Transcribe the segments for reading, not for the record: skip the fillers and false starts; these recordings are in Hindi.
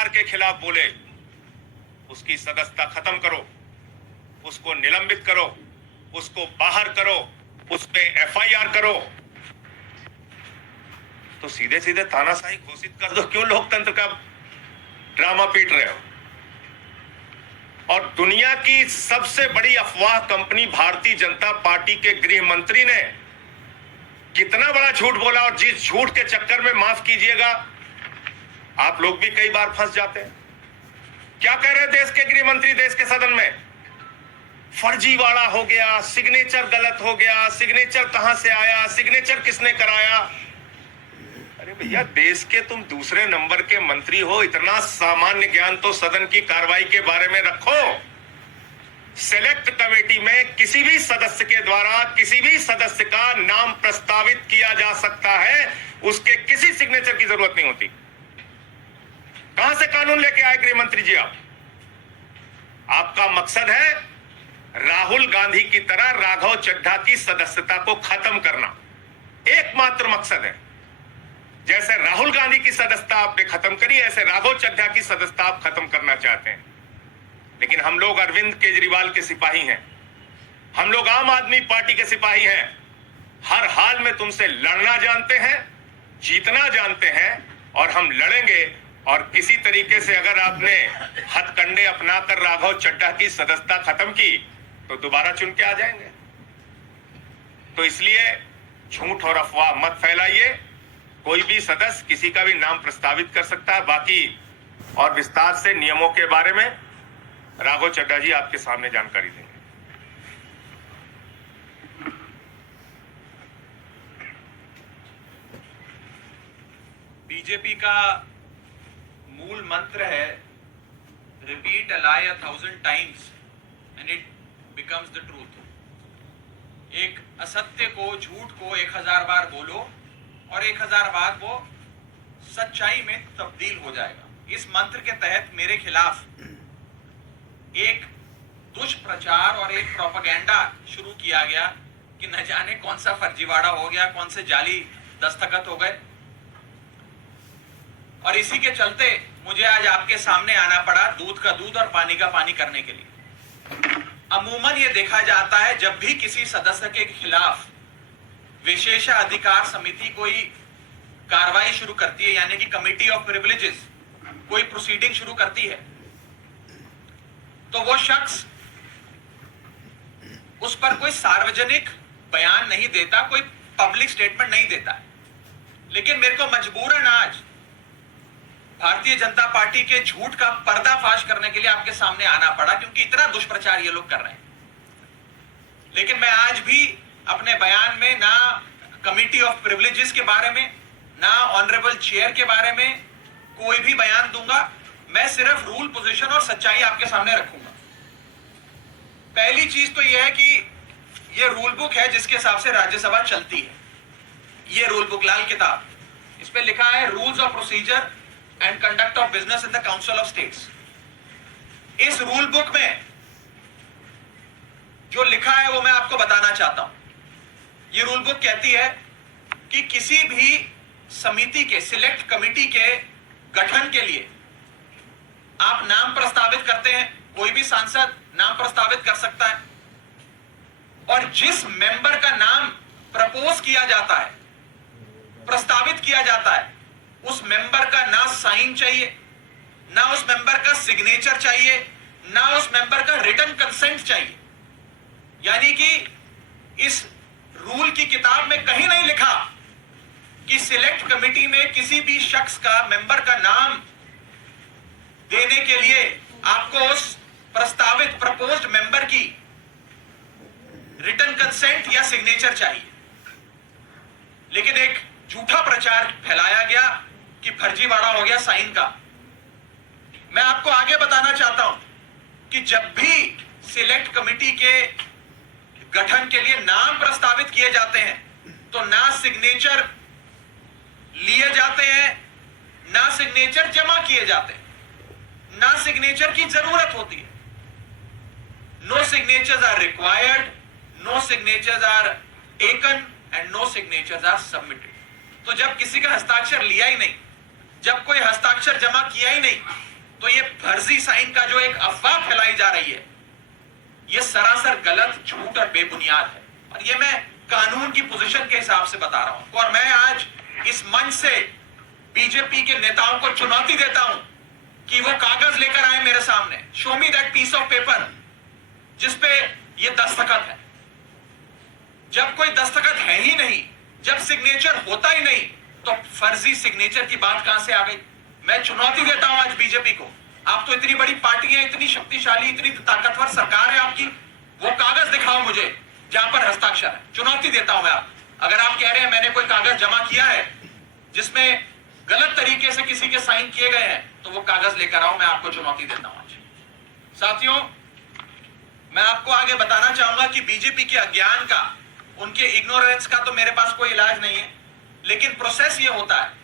सरकार के खिलाफ बोले उसकी सदस्यता खत्म करो, उसको निलंबित करो, उसको बाहर करो, उस पे एफआईआर करो। तो सीधे सीधे तानाशाही घोषित कर दो, क्यों लोकतंत्र का ड्रामा पीट रहे हो? और दुनिया की सबसे बड़ी अफवाह कंपनी भारतीय जनता पार्टी के गृह मंत्री ने कितना बड़ा झूठ बोला, और जिस झूठ के चक्कर में, माफ कीजिएगा, आप लोग भी कई बार फंस जाते हैं। क्या कह रहे देश के गृह मंत्री देश के सदन में? फर्जीवाड़ा हो गया, सिग्नेचर गलत हो गया, सिग्नेचर कहां से आया, सिग्नेचर किसने कराया। अरे भैया, देश के तुम दूसरे नंबर के मंत्री हो, इतना सामान्य ज्ञान तो सदन की कार्रवाई के बारे में रखो। सेलेक्ट कमेटी में किसी भी सदस्य के द्वारा किसी भी सदस्य का नाम प्रस्तावित किया जा सकता है, उसके किसी सिग्नेचर की जरूरत नहीं होती। कहां से कानून लेके आए गृह मंत्री जी आप? आपका मकसद है राहुल गांधी की तरह राघव चड्ढा की सदस्यता को खत्म करना, एकमात्र मकसद है। जैसे राहुल गांधी की सदस्यता आपने खत्म करी, ऐसे राघव चड्ढा की सदस्यता आप खत्म करना चाहते हैं। लेकिन हम लोग अरविंद केजरीवाल के सिपाही हैं, हम लोग आम आदमी पार्टी के सिपाही हैं। हर हाल में तुमसे लड़ना जानते हैं, जीतना जानते हैं, और हम लड़ेंगे। और किसी तरीके से अगर आपने हथकंडे अपनाकर राघव चड्ढा की सदस्यता खत्म की तो दोबारा चुन के आ जाएंगे। तो इसलिए झूठ और अफवाह मत फैलाइए। कोई भी सदस्य किसी का भी नाम प्रस्तावित कर सकता है। बाकी और विस्तार से नियमों के बारे में राघव चड्ढा जी आपके सामने जानकारी देंगे। बीजेपी का मूल मंत्र है repeat a lie 1000 times and it becomes the truth. एक असत्य को, झूठ को 1000 बार बोलो और 1000 बार वो सच्चाई में तब्दील हो जाएगा। इस मंत्र के तहत मेरे खिलाफ एक दुष्प्रचार और एक प्रोपेगेंडा शुरू किया गया कि न जाने कौन सा फर्जीवाड़ा हो गया, कौन से जाली दस्तखत हो गए, और इसी के चलते मुझे आज आपके सामने आना पड़ा दूध का दूध और पानी का पानी करने के लिए। अमूमन ये देखा जाता है जब भी किसी सदस्य के खिलाफ विशेषाधिकार समिति कोई कार्रवाई शुरू करती है, यानी कि कमिटी ऑफ प्रिविलेजेस कोई प्रोसीडिंग शुरू करती है, तो वो शख्स उस पर कोई सार्वजनिक बयान नहीं देता, कोई पब्लिक स्टेटमेंट नहीं देता है। लेकिन मेरे को मजबूरन आज भारतीय जनता पार्टी के झूठ का पर्दाफाश करने के लिए आपके सामने आना पड़ा, क्योंकि इतना दुष्प्रचार ये लोग कर रहे हैं। लेकिन मैं आज भी अपने बयान में ना कमिटी ऑफ प्रिविलेजेस के बारे में, ना ऑनरेबल चेयर के बारे में कोई भी बयान दूंगा। मैं सिर्फ रूल, पोजीशन और सच्चाई आपके सामने रखूंगा। पहली चीज तो यह है कि यह रूल बुक है जिसके हिसाब से राज्यसभा चलती है। यह रूल बुक, लाल किताब, इस पे लिखा है rules of procedure and conduct of business in the council of states. इस रूल बुक में जो लिखा है वो मैं आपको बताना चाहता हूं। यह रूल बुक कहती है कि किसी भी समिति के, सिलेक्ट कमिटी के गठन के लिए आप नाम प्रस्तावित करते हैं, कोई भी सांसद नाम प्रस्तावित कर सकता है, और जिस मेंबर का नाम प्रपोज किया जाता है, प्रस्तावित किया जाता है, उस मेंबर का ना साइन चाहिए, ना उस मेंबर का सिग्नेचर चाहिए, ना उस मेंबर का रिटन कंसेंट चाहिए। यानी कि इस रूल की किताब में कहीं नहीं लिखा कि सिलेक्ट कमिटी में किसी भी शख्स का, मेंबर का नाम देने के लिए आपको उस प्रस्तावित, प्रपोज्ड मेंबर की रिटन कंसेंट या सिग्नेचर चाहिए। लेकिन एक झूठा प्रचार फैलाया गया कि फर्जीवाड़ा हो गया साइन का। मैं आपको आगे बताना चाहता हूं कि जब भी सिलेक्ट कमिटी के गठन के लिए नाम प्रस्तावित किए जाते हैं तो ना सिग्नेचर लिए जाते हैं, ना सिग्नेचर जमा किए जाते हैं, ना सिग्नेचर की जरूरत होती है। No signatures are required, no signatures are taken and no signatures are submitted. तो जब किसी का हस्ताक्षर लिया ही नहीं, जब कोई हस्ताक्षर जमा किया ही नहीं, तो ये फर्जी साइन का जो एक अफवाह फैलाई जा रही है, ये सरासर गलत, झूठ और बेबुनियाद है। और ये मैं कानून की पोजीशन के हिसाब से बता रहा हूं। और मैं आज इस मंच से बीजेपी के नेताओं को चुनौती देता हूं कि वो कागज लेकर आए मेरे सामने, show me that piece of paper जिसपे ये दस्तखत है। जब कोई दस्तखत है ही नहीं, जब सिग्नेचर होता ही नहीं, तो फर्जी सिग्नेचर की बात कहां से आ गई? मैं चुनौती देता हूं आज बीजेपी को, आप तो इतनी बड़ी पार्टी है, इतनी शक्तिशाली, इतनी ताकतवर सरकार है आपकी, वो कागज दिखाओ मुझे जहां पर हस्ताक्षर है। चुनौती देता हूं मैं आप, अगर आप कह रहे हैं मैंने कोई कागज जमा किया है जिसमें गलत तरीके से किसी के साइन किए गए हैं, तो वो कागज लेकर आओ, मैं आपको चुनौती देता हूं आज। साथियों, मैं आपको आगे बताना चाहूंगा कि बीजेपी के अज्ञान का, उनके इग्नोरेंस का तो मेरे पास कोई इलाज नहीं है, लेकिन प्रोसेस ये होता है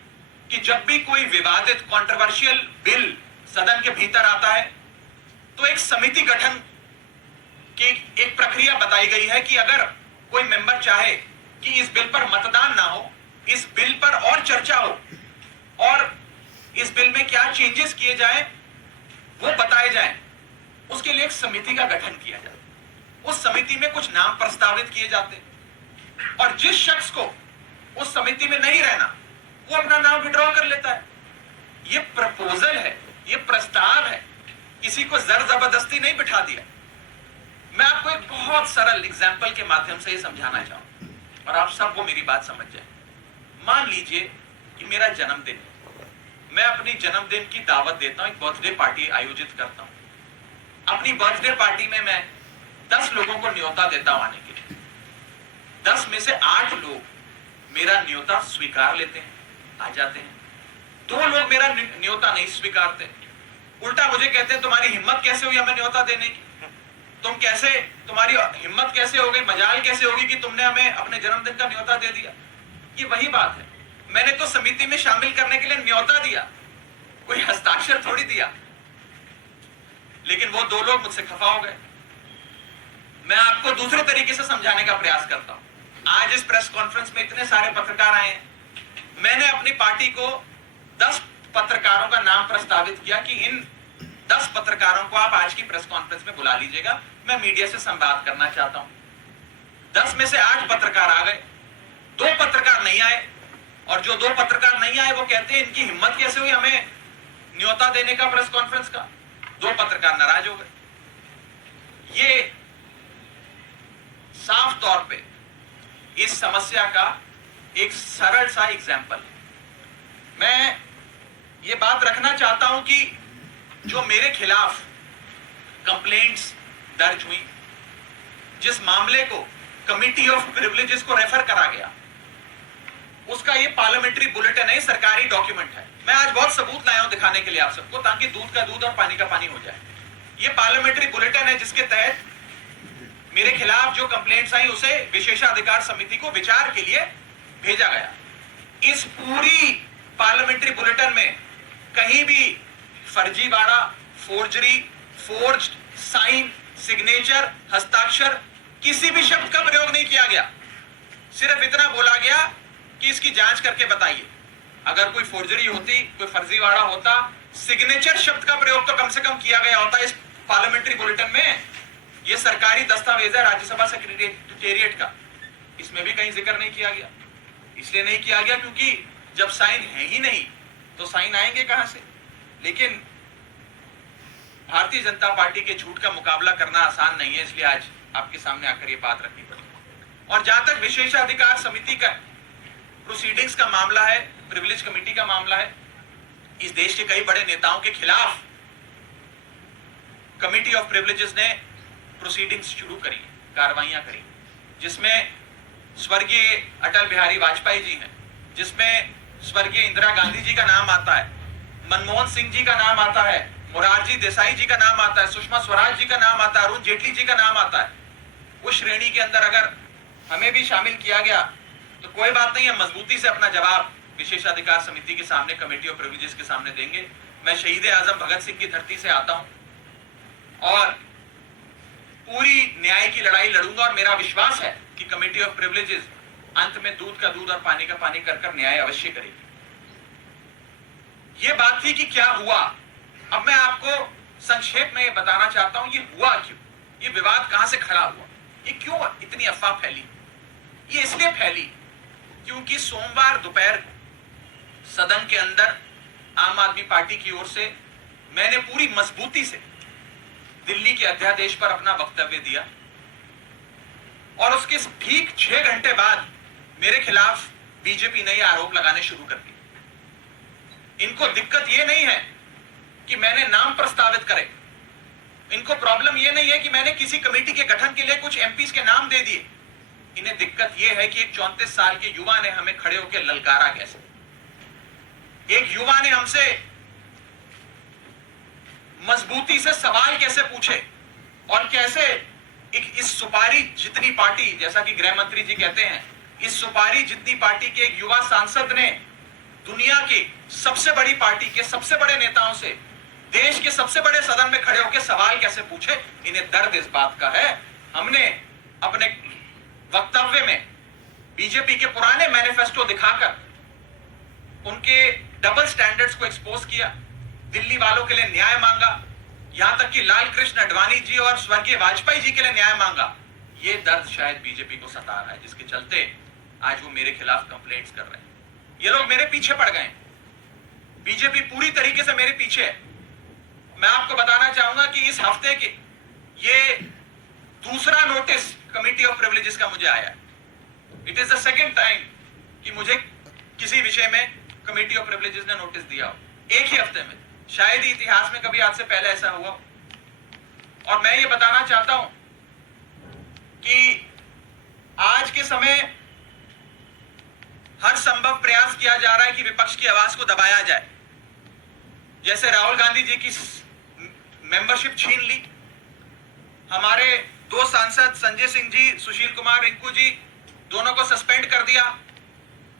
कि जब भी कोई विवादित कंट्रोवर्शियल बिल सदन के भीतर आता है, तो एक समिति गठन की एक प्रक्रिया बताई गई है कि अगर कोई मेंबर चाहे कि इस बिल पर मतदान ना हो, इस बिल पर और चर्चा हो और इस बिल में क्या चेंजेस किए जाएं वो बताए जाएं, उसके लिए एक समिति का गठन किया जाए। उस समिति में कुछ नाम प्रस्तावित किए जाते और जिस शख्स को उस समिति में नहीं रहना, वो अपना नाम विड्रॉ कर लेता है। ये प्रपोजल है, ये प्रस्ताव है, किसी को जर जबरदस्ती नहीं बिठा दिया। मैं आपको एक बहुत सरल एग्जाम्पल के माध्यम से ये समझाना चाहूं और आप सब वो मेरी बात समझ जाए। मान लीजिए कि मेरा जन्मदिन है, मैं अपनी जन्मदिन की दावत देता हूं, एक बर्थडे पार्टी आयोजित करता हूं। अपनी बर्थडे पार्टी में मैं 10 लोगों को न्योता देता हूं आने के लिए। 10 में से 8 लोग मेरा न्योता स्वीकार लेते हैं, आ जाते हैं। 2 लोग मेरा न्योता नहीं स्वीकारते, उल्टा मुझे कहते हैं तुम्हारी हिम्मत कैसे हुई हमें न्योता देने की, तुम्हारी हिम्मत कैसे हो गई, मजाल कैसे होगी कि तुमने हमें अपने जन्मदिन का न्योता दे दिया। ये वही बात है, मैंने तो समिति में शामिल करने के लिए न्योता दिया, कोई हस्ताक्षर थोड़ी दिया। लेकिन वो 2 लोग मुझसे खफा हो गए। मैं आपको दूसरे तरीके से समझाने का प्रयास करता हूं। आज इस प्रेस कॉन्फ्रेंस में इतने सारे पत्रकार आए हैं, मैंने अपनी पार्टी को 10 पत्रकारों का नाम प्रस्तावित किया कि इन 10 पत्रकारों को आप आज की प्रेस कॉन्फ्रेंस में बुला लीजिएगा, मैं मीडिया से संवाद करना चाहता हूं। 10 में से 8 पत्रकार आ गए, 2 पत्रकार नहीं आए, और जो 2 पत्रकार नहीं आए वो कहते हैं इनकी हिम्मत कैसे हुई हमें न्योता देने का प्रेस कॉन्फ्रेंस का। 2 पत्रकार नाराज हो गए। ये साफ तौर पे इस समस्या का एक सरल सा एग्जाम्पल है। मैं ये बात रखना चाहता हूं कि जो मेरे खिलाफ कंप्लेंट्स दर्ज हुई, जिस मामले को कमिटी ऑफ प्रिविलेजेस को रेफर करा गया, उसका ये पार्लियामेंट्री बुलेटिन है, सरकारी डॉक्यूमेंट है। मैं आज बहुत सबूत लाया हूं दिखाने के लिए आप सबको, ताकि दूध का दूध और पानी का पानी हो जाए। ये पार्लियामेंट्री बुलेटिन है जिसके तहत मेरे खिलाफ जो कंप्लेंट्स आई उसे विशेषाधिकार समिति को विचार के लिए भेजा गया। इस पूरी पार्लियामेंट्री बुलेटिन में कहीं भी फर्जीवाड़ा, फोर्जरी, फोर्ज्ड साइन, सिग्नेचर, हस्ताक्षर, किसी भी शब्द का प्रयोग नहीं किया गया। सिर्फ इतना बोला गया कि इसकी जांच करके बताइए। अगर कोई फोर्जरी होती, कोई फर्जीवाड़ा होता, सिग्नेचर शब्द का प्रयोग तो कम से कम किया गया होता इस पार्लियामेंट्री बुलेटिन में। यह सरकारी दस्तावेज है राज्यसभा सेक्रेटेरिएट का, इसमें भी कहीं जिक्र नहीं किया गया। इसलिए नहीं किया गया क्योंकि जब साइन है ही नहीं तो साइन आएंगे कहां से। लेकिन भारतीय जनता पार्टी के झूठ का मुकाबला करना आसान नहीं है, इसलिए आज आपके सामने आकर यह बात रखनी पड़ी। और जहां तक विशेषाधिकार समिति का प्रोसीडिंग्स का मामला है, प्रिविलेज कमेटी का मामला है, इस देश के कई बड़े नेताओं के खिलाफ कमिटी ऑफ प्रिविलेजेस ने प्रोसीडिंग्स शुरू करी, कार्रवाइयां करी, जिसमें स्वर्गीय अटल बिहारी वाजपेयी जी हैं, जिसमें स्वर्गीय इंदिरा गांधी जी का नाम आता है, मनमोहन सिंह जी का नाम आता है, मोरारजी देसाई जी का नाम आता है, सुषमा स्वराज जी का नाम आता है, अरुण जेटली जी का नाम आता है। उस श्रेणी के अंदर अगर हमें भी शामिल किया गया तो कोई बात नहीं है, मजबूती से अपना जवाब विशेषाधिकार समिति के सामने, कमेटी ऑफ प्रिविलेजेस के सामने देंगे। मैं शहीद आजम भगत सिंह की धरती से आता हूं और पूरी न्याय की लड़ाई लड़ूंगा, और मेरा विश्वास है कि कमेटी ऑफ प्रिविलेजेस अंत में दूध का दूध और पानी का पानी कर न्याय अवश्य करेगी। यह बात थी कि क्या हुआ अब मैं आपको संक्षेप में ये बताना चाहता हूं, ये हुआ क्यों, ये विवाद कहां से खड़ा हुआ, ये क्यों इतनी अफवाह फैली। ये इसलिए फैली क्योंकि सोमवार दोपहर को सदन के अंदर आम आदमी पार्टी की ओर से मैंने पूरी मजबूती से दिल्ली के अध्यादेश पर अपना वक्तव्य दिया और उसके ठीक 6 घंटे बाद मेरे खिलाफ बीजेपी ने यह आरोप लगाने शुरू कर दिए। इनको दिक्कत यह नहीं है कि मैंने नाम प्रस्तावित करे, इनको प्रॉब्लम यह नहीं है कि मैंने किसी कमेटी के गठन के लिए कुछ एमपीज के नाम दे दिए। इन्हें दिक्कत यह है कि एक 34 साल के युवा ने हमें खड़े होकर ललकारा कैसे, एक युवा ने हमसे मजबूती से सवाल कैसे पूछे और कैसे इस सुपारी जितनी पार्टी, जैसा कि गृह मंत्री जी कहते हैं, इस सुपारी जितनी पार्टी के एक युवा सांसद ने दुनिया की सबसे बड़ी पार्टी के सबसे बड़े नेताओं से देश के सबसे बड़े सदन में खड़े होकर सवाल कैसे पूछे। इन्हें दर्द इस बात का है। हमने अपने वक्तव्य में बीजेपी के पुराने मैनिफेस्टो दिखाकर उनके डबल स्टैंडर्ड्स को एक्सपोज किया, दिल्ली वालों के लिए न्याय मांगा, यहां तक कि लाल कृष्ण आडवाणी जी और स्वर्गीय वाजपेयी जी के लिए न्याय मांगा। ये दर्द शायद बीजेपी को सता रहा है, जिसके चलते आज वो मेरे खिलाफ कंप्लेंट्स कर रहे हैं। ये लोग मेरे पीछे पड़ गए, बीजेपी पूरी तरीके से मेरे पीछे है। मैं आपको बताना चाहूंगा कि इस हफ्ते के ये दूसरा नोटिस कमिटी ऑफ प्रिविलेजेस का मुझे आया। It is the second time कि मुझे किसी विषय में कमिटी ऑफ प्रिविलेजेस ने नोटिस दिया हो एक ही हफ्ते में। शायद ही इतिहास में कभी आज से पहले ऐसा हुआ। और मैं ये बताना चाहता हूं कि आज के समय हर संभव प्रयास किया जा रहा है कि विपक्ष की आवाज को दबाया जाए। जैसे राहुल गांधी जी की मेंबरशिप छीन ली, हमारे 2 सांसद संजय सिंह जी, सुशील कुमार रिंकू जी, दोनों को सस्पेंड कर दिया,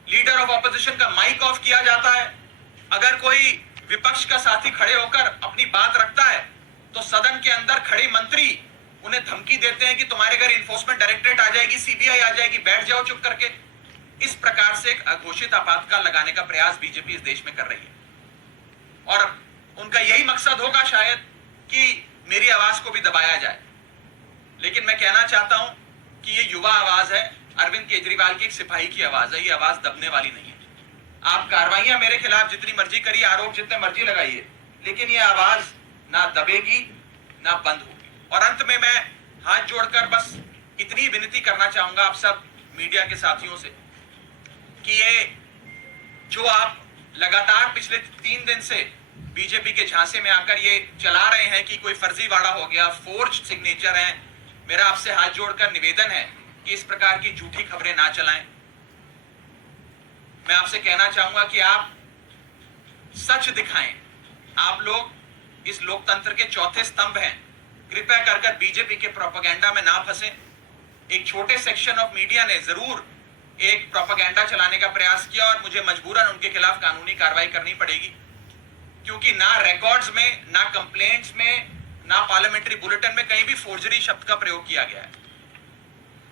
लीडर ऑफ ऑपोजिशन का माइक ऑफ किया जाता है। अगर कोई विपक्ष का साथी खड़े होकर अपनी बात रखता है तो सदन के अंदर खड़े मंत्री उन्हें धमकी देते हैं कि तुम्हारे घर इन्फोर्समेंट डायरेक्टरेट आ जाएगी, सीबीआई आ जाएगी, बैठ जाओ चुप करके। इस प्रकार से एक अघोषित आपातकाल लगाने का प्रयास बीजेपी इस देश में कर रही है और उनका यही मकसद होगा शायद कि मेरी आवाज को भी दबाया जाए। लेकिन मैं कहना चाहता हूं कि ये युवा आवाज है, अरविंद केजरीवाल की एक सिपाही की आवाज है, ये आवाज दबने वाली नहीं है। आप कार्रवाइयां मेरे खिलाफ जितनी मर्जी करिए, आरोप जितने मर्जी लगाइए, लेकिन ये आवाज ना दबेगी ना बंद होगी। और अंत में मैं हाथ जोड़कर बस इतनी विनती करना चाहूंगा आप सब मीडिया के साथियों से कि ये जो आप लगातार पिछले 3 दिन से बीजेपी के झांसे में आकर ये चला रहे हैं कि कोई फर्जीवाड़ा हो गया, फोर्ज सिग्नेचर है, मेरा आपसे हाथ जोड़कर निवेदन है कि इस प्रकार की झूठी खबरें ना चलाएं। मैं आपसे कहना चाहूंगा कि आप सच दिखाएं। आप लोग इस लोकतंत्र के चौथे स्तंभ हैं, कृपया कर बीजेपी के प्रोपेगेंडा में ना फंसें। एक छोटे सेक्शन ऑफ मीडिया ने जरूर एक प्रोपेगेंडा चलाने का प्रयास किया और मुझे मजबूरन उनके खिलाफ कानूनी कार्रवाई करनी पड़ेगी, क्योंकि ना रिकॉर्ड्स में, ना कंप्लेंट्स में, ना पार्लियामेंट्री बुलेटिन में कहीं भी फोर्जरी शब्द का प्रयोग किया गया है।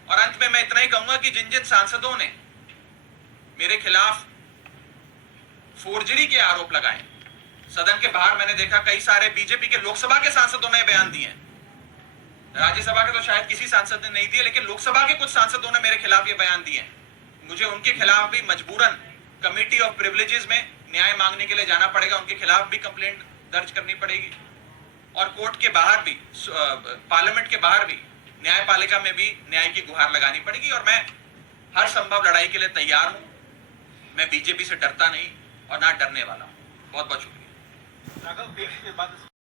और अंत में मैं इतना ही कहूंगा कि जिन जिन सांसदों ने मेरे खिलाफ फोर्जरी के आरोप लगाए, सदन के बाहर मैंने देखा कई सारे बीजेपी के लोकसभा के सांसदों ने बयान दिए हैं। राज्यसभा के तो शायद किसी सांसद ने नहीं दिए, लेकिन लोकसभा के कुछ सांसदों ने मेरे खिलाफ ये बयान दिए हैं। मुझे उनके खिलाफ भी मजबूरन कमिटी ऑफ प्रिविलेजेस में न्याय मांगने के लिए जाना पड़ेगा, उनके खिलाफ भी कंप्लेंट दर्ज करनी पड़ेगी और कोर्ट के बाहर भी, पार्लियामेंट के बाहर भी, न्यायपालिका में भी न्याय की गुहार लगानी पड़ेगी। और मैं हर संभव लड़ाई के लिए तैयार हूं। मैं बीजेपी से डरता नहीं और ना डरने वाला हूं। बहुत बहुत शुक्रिया।